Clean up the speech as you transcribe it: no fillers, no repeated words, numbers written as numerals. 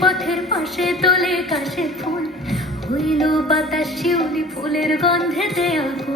পথের পাশে তোলে কাশের ফুল, হইল বাতাস শিউলি ফুলের গন্ধেতে আকুল।